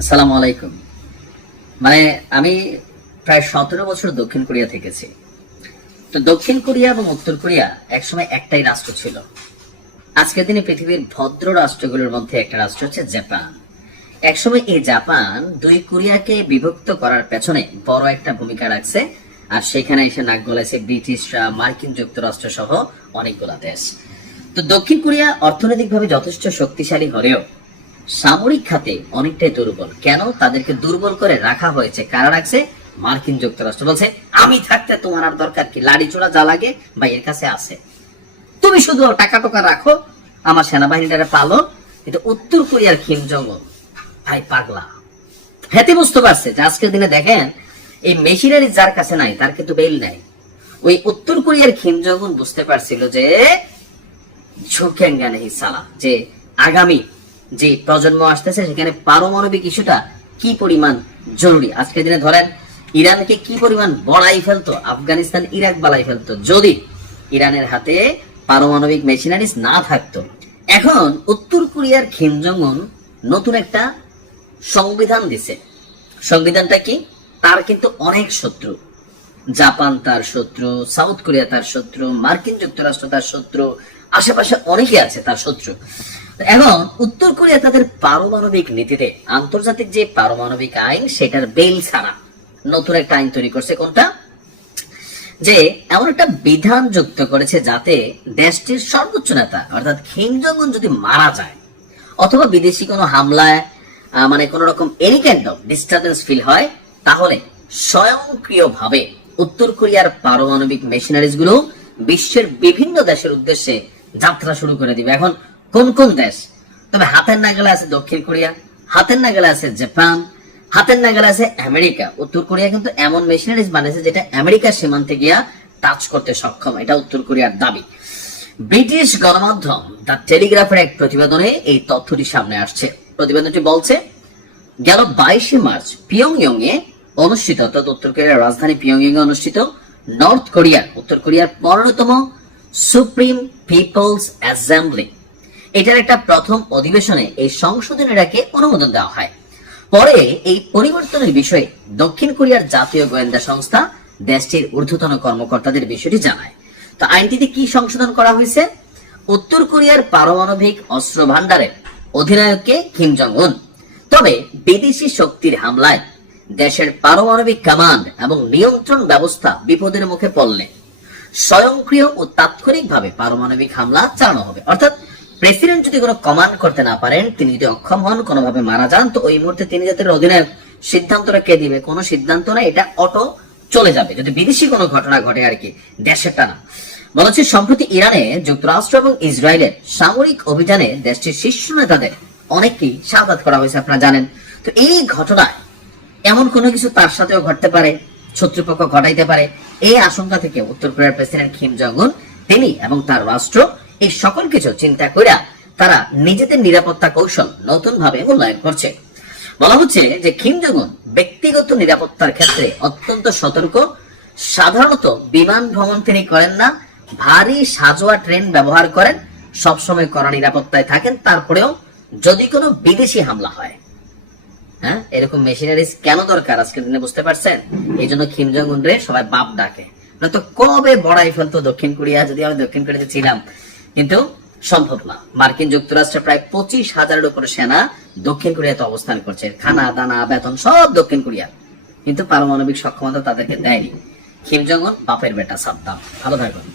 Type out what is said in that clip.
আসসালামু আলাইকুম। মানে আমি প্রায় 17 বছর দক্ষিণ কোরিয়া থেকেছি। তো দক্ষিণ কোরিয়া এবং উত্তর কোরিয়া একসময় একটাই রাষ্ট্র ছিল। আজকের দিনে পৃথিবীর ভদ্র রাষ্ট্রগুলোর মধ্যে একটা রাষ্ট্র হচ্ছে জাপান। একসময় এই জাপান দুই কোরিয়াকে বিভক্ত করার পেছনে বড় একটা ভূমিকা রাখছে, আর সেখানে এসে নাক গলাইছে ব্রিটিশরা, মার্কিন যুক্তরাষ্ট্র সহ অনেকগুলা দেশ। তো দক্ষিণ কোরিয়া অর্থনৈতিকভাবে যথেষ্ট শক্তিশালী হলেও সামরিক খাতে অনেকটাই দুর্বল। কেন তাদেরকে দুর্বল করে রাখা হয়েছে? কারা রাখছে? মার্কিন যুক্তরাষ্ট্র বলছে, আমি থাকতে তোমার আর দরকার কি? লাড়ি চোড়া যা লাগে বা এর কাছে আছে, তুমি শুধু টাকা টোকা রাখো, আমার সেনাবাহিনীটা পালো। কিন্তু উত্তর কোরিয়ার কিম জং উন ভাই পাগলা, হেতে বুঝতে পারছে যে আজকের দিনে দেখেন এই মেশিনারি যার কাছে নাই তার কিন্তু বেল নাই। ওই উত্তর কোরিয়ার কিম জং উন বুঝতে পারছিল যে ঝুঁকেঙ্গানে সালা, যে আগামী যে প্রজন্ম আসতেছে সেখানে পারমাণবিক ইস্যুটা কি পরিমাণ জরুরি। আজকের দিনে ধরেন ইরানকে কি পরিমাণ বড়াই ফেলতো, আফগানিস্তান ইরাক বালাই ফেলতো যদি ইরানের হাতে পারমাণবিক মেশিনারিজ না থাকতো। এখন উত্তর কোরিয়ার কিম জং উন নতুন একটা সংবিধান দিছে। সংবিধানটা কি? তার কিন্তু অনেক শত্রু, জাপান তার শত্রু, সাউথ কোরিয়া তার শত্রু, মার্কিন যুক্তরাষ্ট্র তার শত্রু, আশেপাশে অনেকে আছে তার শত্রু। এখন উত্তর কোরিয়া তাদের পারমাণবিক নীতিতে আন্তর্জাতিক যে পারমাণবিক আইন সেটার বেল ছাড়া নতুন একটা আইন তৈরি করছে। কোনটা? যে এমন একটা বিধান যুক্ত করেছে যাতে দেশটির সর্বোচ্চ নেতা অর্থাৎ কিম জং উন যদি মারা যায় অথবা বিদেশি কোনো হামলায় মানে কোন রকম any kind of disturbance feel হয়, তাহলে স্বয়ংক্রিয়ভাবে উত্তর কোরিয়ার পারমাণবিক মেশিনারিজ গুলো বিশ্বের বিভিন্ন দেশের উদ্দেশ্যে যাত্রা শুরু করে দিবে। এখন কোন কোন দেশ? তবে হাতের নাগালে আছে দক্ষিণ কোরিয়া, হাতের নাগালে আছে জাপান, হাতের নাগালে আছে আমেরিকা। উত্তর কোরিয়া কিন্তু এমন মেশিনারিজ বানিয়েছে যেটা আমেরিকার সীমান্তে গিয়া টাচ করতে সক্ষম, এটা উত্তর কোরিয়ার দাবি। ব্রিটিশ গণমাধ্যম দ্য টেলিগ্রাফের এক প্রতিবেদনে এই তথ্যটি সামনে আসছে। প্রতিবেদনটি বলছে, গেল 22 মার্চ পিয়ংইয়ং এ অনুষ্ঠিত, অর্থাৎ উত্তর কোরিয়ার রাজধানী পিয়ংইয়ং এ অনুষ্ঠিত উত্তর কোরিয়ার 15তম সুপ্রিম পিপলস অ্যাসেম্বলি, এটার একটা প্রথম অধিবেশনে এই সংশোধনীটাকে অনুমোদন দেওয়া হয়। পরে এই পরিবর্তনের বিষয়ে দক্ষিণ কোরিয়ার জাতীয় গোয়েন্দা সংস্থা দেশটির ঊর্ধ্বতন কর্মকর্তাদের বিষয়টি জানায়। তো আইনটিতে কি সংশোধন করা হয়েছে? উত্তর কোরিয়ার পারমাণবিক অস্ত্র ভান্ডারের অধিনায়ককে কিম জং উন, তবে বিদেশি শক্তির হামলায় দেশের পারমাণবিক কমান্ড এবং নিয়ন্ত্রণ ব্যবস্থা বিপদের মুখে পড়লে স্বয়ংক্রিয় ও তাৎক্ষণিকভাবে পারমাণবিক হামলা চালানো হবে। অর্থাৎ প্রেসিডেন্ট যদি কোনো কমান্ড করতে না পারেন, তিনি যদি অক্ষম হন, কোনোভাবে মারা যান, তো ওই মুহূর্তে তিনি যাতে অধিনায়ক, সিদ্ধান্তটা কে দিবে? কোনো সিদ্ধান্ত না, এটা অটো চলে যাবে যদি বিদেশি কোনো ঘটনা ঘটে আর কি, দেশেরটা না। বলা হচ্ছে সম্প্রতি ইরানে যুক্তরাষ্ট্র এবং ইসরায়েলের সামরিক অভিযানে দেশটির শীর্ষ নেতাদের অনেককেই শাহাদাত করা হয়েছে, আপনারা জানেন। তো এই ঘটনায় এমন কোনো কিছু তার সাথেও ঘটতে পারে, শত্রুপক্ষ ঘটাইতে পারে, এই আশঙ্কা থেকে উত্তর কোরিয়ার প্রেসিডেন্ট কিম জং উন তিনি এবং তার রাষ্ট্র এই সকল কিছু চিন্তা কইরা তারা নিজেদের নিরাপত্তা কৌশল নতুন ভাবে মূল্যায়ন করছে। বলা হচ্ছে যে কিম জং উন ব্যক্তিগত নিরাপত্তার ক্ষেত্রে অত্যন্ত সতর্ক। সাধারণত বিমান ভ্রমণ তিনি করেন না, ভারী সাজোয়া ট্রেন ব্যবহার করেন, সবসময় কড়া নিরাপত্তায় থাকেন। তারপরেও যদি কোনো বিদেশি হামলা হয়, হ্যাঁ, এরকম মেশিনারিজ কেন দরকার আজকের দিনে বুঝতে পারছেন? এই জন্য কিম জং উন রে সবাই বাপ ডাকে, নয়তো কবে বড়াই ফেলতো দক্ষিণ কোরিয়া, যদি আমি দক্ষিণ কোরিয়াতে ছিলাম। কিন্তু সম্ভব না। মার্কিন যুক্তরাষ্ট্রে প্রায় 25,000-এর উপরে সেনা দক্ষিণ কোরিয়াতে অবস্থান করছে, খানা দানা বেতন সব দক্ষিণ কোরিয়া, কিন্তু পারমাণবিক সক্ষমতা তাদেরকে দেয়নি। কিম জং উন বাপের বেটা সাদ্দাম। ভালো থাকবেন।